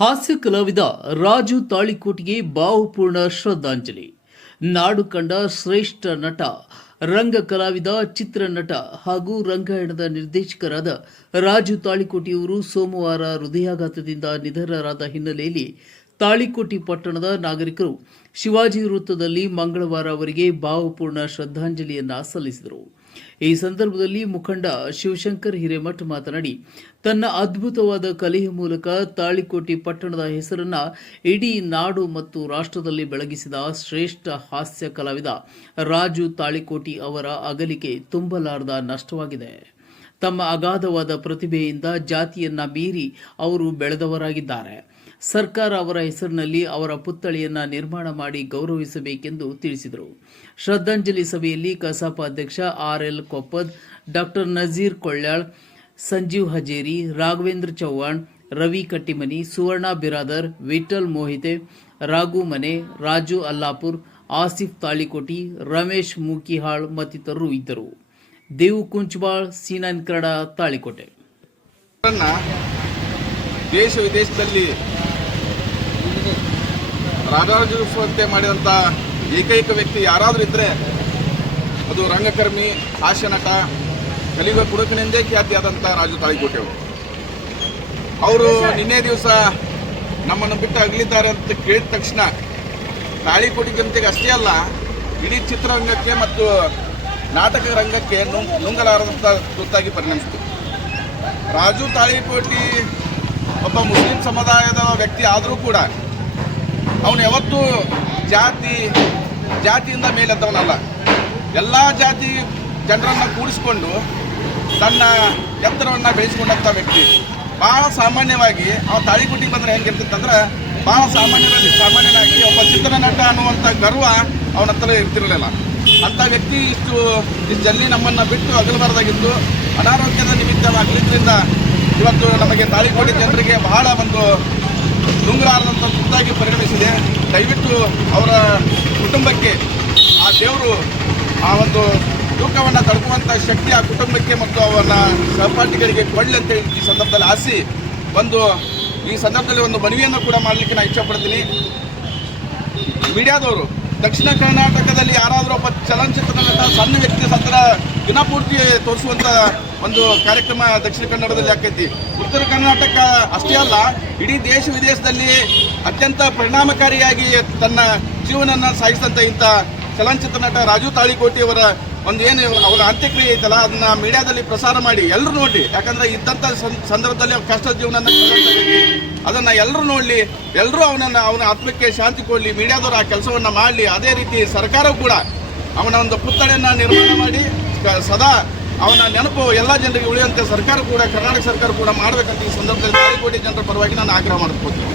ಹಾಸ್ಯ ಕಲಾವಿದ ರಾಜು ತಾಳಿಕೋಟಿಗೆ ಭಾವಪೂರ್ಣ ಶ್ರದ್ಧಾಂಜಲಿ. ನಾಡು ಕಂಡ ಶ್ರೇಷ್ಠ ನಟ, ರಂಗ ಕಲಾವಿದ, ಚಿತ್ರನಟ ಹಾಗೂ ರಂಗಾಯಣದ ನಿರ್ದೇಶಕರಾದ ರಾಜು ತಾಳಿಕೋಟಿಯವರು ಸೋಮವಾರ ಹೃದಯಾಘಾತದಿಂದ ನಿಧನರಾದ ಹಿನ್ನೆಲೆಯಲ್ಲಿ ತಾಳಿಕೋಟಿ ಪಟ್ಟಣದ ನಾಗರಿಕರು ಶಿವಾಜಿ ವೃತ್ತದಲ್ಲಿ ಮಂಗಳವಾರ ಅವರಿಗೆ ಭಾವಪೂರ್ಣ ಶ್ರದ್ಧಾಂಜಲಿಯನ್ನ ಸಲ್ಲಿಸಿದರು. ಈ ಸಂದರ್ಭದಲ್ಲಿ ಮುಖಂಡ ಶಿವಶಂಕರ್ ಹಿರೇಮಠ್ ಮಾತನಾಡಿ, ತನ್ನ ಅದ್ಭುತವಾದ ಕಲೆಯ ಮೂಲಕ ತಾಳಿಕೋಟಿ ಪಟ್ಟಣದ ಹೆಸರನ್ನ ಇಡೀ ನಾಡು ಮತ್ತು ರಾಷ್ಟ್ರದಲ್ಲಿ ಬೆಳಗಿಸಿದ ಶ್ರೇಷ್ಠ ಹಾಸ್ಯ ಕಲಾವಿದ ರಾಜು ತಾಳಿಕೋಟಿ ಅವರ ಅಗಲಿಕೆ ತುಂಬಲಾರದ ನಷ್ಟವಾಗಿದೆ. ತಮ್ಮ ಅಗಾಧವಾದ ಪ್ರತಿಭೆಯಿಂದ ಜಾತಿಯನ್ನ ಮೀರಿ ಅವರು ಬೆಳೆದವರಾಗಿದ್ದಾರೆ. ಸರ್ಕಾರ ಅವರ ಹೆಸರಿನಲ್ಲಿ ಅವರ ಪುತ್ಥಳಿಯನ್ನ ನಿರ್ಮಾಣ ಮಾಡಿ ಗೌರವಿಸಬೇಕೆಂದು ತಿಳಿಸಿದರು. ಶ್ರದ್ಧಾಂಜಲಿ ಸಭೆಯಲ್ಲಿ ಕಸಾಪ ಅಧ್ಯಕ್ಷ ಆರ್.ಎಲ್. ಕೊಪ್ಪದ್, ಡಾಕ್ಟರ್ ನಜೀರ್ ಕೊಳ್ಳಾಳ್, ಸಂಜೀವ್ ಹಜೇರಿ, ರಾಘವೇಂದ್ರ ಚೌಹಾಣ್, ರವಿ ಕಟ್ಟಿಮನಿ, ಸುವರ್ಣ ಬಿರಾದರ್, ವಿಠಲ್ ಮೋಹಿತೆ, ರಾಘು ಮನೆ, ರಾಜು ಅಲ್ಲಾಪುರ್, ಆಸಿಫ್ ತಾಳಿಕೋಟಿ, ರಮೇಶ್ ಮೂಕಿಹಾಳ್ ಮತ್ತಿತರರು ಇದ್ದರು. ದೇವು ಕುಂಚಬಾಳ್, C9 ಕನ್ನಡ, ತಾಳಿಕೋಟೆ. ದೇಶ ವಿದೇಶದಲ್ಲಿ ರಾಜರಾಜೇಶ್ವರಂತೆ ಮಾಡಿದಂಥ ಏಕೈಕ ವ್ಯಕ್ತಿ ಯಾರಾದರೂ ಇದ್ದರೆ ಅದು ರಂಗಕರ್ಮಿ, ಹಾಸ್ಯ ನಟ, ಕಲಿಯುಗ ಕುಡುಕನೆಂದೇ ಖ್ಯಾತಿಯಾದಂಥ ರಾಜು ತಾಳಿಕೋಟೆ ಅವರು ನಿನ್ನೆ ದಿವಸ ನಮ್ಮನ್ನು ಬಿಟ್ಟು ಅಗಲಿದ್ದಾರೆ ಅಂತ ಕೇಳಿದ ತಕ್ಷಣ ತಾಳಿಕೋಟೆ ಜನತೆಗೆ ಅಷ್ಟೇ ಅಲ್ಲ, ಇಡೀ ಚಿತ್ರರಂಗಕ್ಕೆ ಮತ್ತು ನಾಟಕ ರಂಗಕ್ಕೆ ನುಂಗಲಾರದಂಥ ತುತ್ತಾಗಿ ಪರಿಣಮಿಸಿತು. ರಾಜು ತಾಳಿಕೋಟಿ ಒಬ್ಬ ಮುಸ್ಲಿಂ ಸಮುದಾಯದ ವ್ಯಕ್ತಿ ಆದರೂ ಕೂಡ ಅವನು ಯಾವತ್ತೂ ಜಾತಿಯಿಂದ ಮೇಲೆದ್ದವನಲ್ಲ. ಎಲ್ಲ ಜಾತಿ ಜನರನ್ನು ಕೂಡಿಸಿಕೊಂಡು ತನ್ನ ಎತ್ತರವನ್ನು ಬೆಳೆಸಿಕೊಂಡಂಥ ವ್ಯಕ್ತಿ. ಭಾಳ ಸಾಮಾನ್ಯವಾಗಿ ಅವ ತಾಳಿಕೋಟಿಗೆ ಬಂದರೆ ಹೆಂಗಿರ್ತಿತ್ತಂದ್ರೆ ಭಾಳ ಸಾಮಾನ್ಯನಾಗಿ ಒಬ್ಬ ಚಿತ್ರನಟ ಅನ್ನುವಂಥ ಗರ್ವ ಅವನ ಹತ್ರ ಇರ್ತಿರಲಿಲ್ಲ. ಅಂಥ ವ್ಯಕ್ತಿ ಇಷ್ಟು ಜಲ್ದಿ ನಮ್ಮನ್ನು ಬಿಟ್ಟು ಅಗಲಬಾರ್ದಾಗಿತ್ತು. ಅನಾರೋಗ್ಯದ ನಿಮಿತ್ತವಾಗಲಿದ್ದರಿಂದ ಇವತ್ತು ನಮಗೆ ತಾಳಿಕೋಟೆ ಜನರಿಗೆ ಬಹಳ ಒಂದು ನುಂಗಲಾರದಂಥ ತುತ್ತಾಗಿ ಪರಿಣಮಿಸಿದೆ. ದಯವಿಟ್ಟು ಅವರ ಕುಟುಂಬಕ್ಕೆ ಆ ದೇವರು ಆ ಒಂದು ದುಃಖವನ್ನು ತಡೆಯುವಂಥ ಶಕ್ತಿ ಆ ಕುಟುಂಬಕ್ಕೆ ಮತ್ತು ಅವರ ಸಹಪಾಠಿಗಳಿಗೆ ಕೊಳ್ಳಿ ಅಂತೇಳಿ ಈ ಸಂದರ್ಭದಲ್ಲಿ ಆಸಿ ಈ ಸಂದರ್ಭದಲ್ಲಿ ಒಂದು ಮನವಿಯನ್ನು ಕೂಡ ಮಾಡಲಿಕ್ಕೆ ನಾನು ಇಷ್ಟಪಡ್ತೀನಿ. ಮೀಡಿಯಾದವರು ದಕ್ಷಿಣ ಕರ್ನಾಟಕದಲ್ಲಿ ಯಾರಾದರೂ ಒಬ್ಬ ಚಲನಚಿತ್ರ ನಟ ಸಣ್ಣ ವ್ಯಕ್ತಿ ಸತ್ರ ದಿನಪೂರ್ತಿ ತೋರಿಸುವಂಥ ಒಂದು ಕಾರ್ಯಕ್ರಮ ದಕ್ಷಿಣ ಕನ್ನಡದಲ್ಲಿ ಆಕೈತಿ. ಉತ್ತರ ಕರ್ನಾಟಕ ಅಷ್ಟೇ ಅಲ್ಲ, ಇಡೀ ದೇಶ ವಿದೇಶದಲ್ಲಿ ಅತ್ಯಂತ ಪರಿಣಾಮಕಾರಿಯಾಗಿ ತನ್ನ ಜೀವನವನ್ನು ಸಾಗಿಸಿದಂಥ ಇಂಥ ಚಲನಚಿತ್ರ ನಟ ರಾಜು ತಾಳಿಕೋಟಿಯವರ ಅವರ ಅಂತ್ಯಕ್ರಿಯೆ ಐತಲ್ಲ, ಅದನ್ನ ಮೀಡಿಯಾದಲ್ಲಿ ಪ್ರಸಾರ ಮಾಡಿ ಎಲ್ಲರೂ ನೋಡಲಿ. ಯಾಕಂದ್ರೆ ಇದ್ದಂಥ ಸಂದರ್ಭದಲ್ಲಿ ಕಷ್ಟ ಜೀವನ ಅದನ್ನು ಎಲ್ಲರೂ ನೋಡಲಿ, ಎಲ್ಲರೂ ಅವನ ಆತ್ಮಕ್ಕೆ ಶಾಂತಿ ಕೊಡಲಿ, ಮೀಡಿಯಾದವರು ಆ ಕೆಲಸವನ್ನು ಮಾಡಲಿ. ಅದೇ ರೀತಿ ಸರ್ಕಾರವು ಕೂಡ ಅವನ ಒಂದು ಪುತ್ಥಳಿಯನ್ನು ನಿರ್ಮಾಣ ಮಾಡಿ ಸದಾ ಅವನ ನೆನಪು ಎಲ್ಲ ಜನರಿಗೆ ಉಳಿಯುವಂತೆ ಸರ್ಕಾರ ಕೂಡ, ಕರ್ನಾಟಕ ಸರ್ಕಾರ ಕೂಡ ಮಾಡಬೇಕಂತ ಈ ಸಂದರ್ಭದಲ್ಲಿ ತಾಳಿಕೋಟೆ ಜನರ ಪರವಾಗಿ ನಾನು ಆಗ್ರಹ ಮಾಡ್ಕೊತೀನಿ.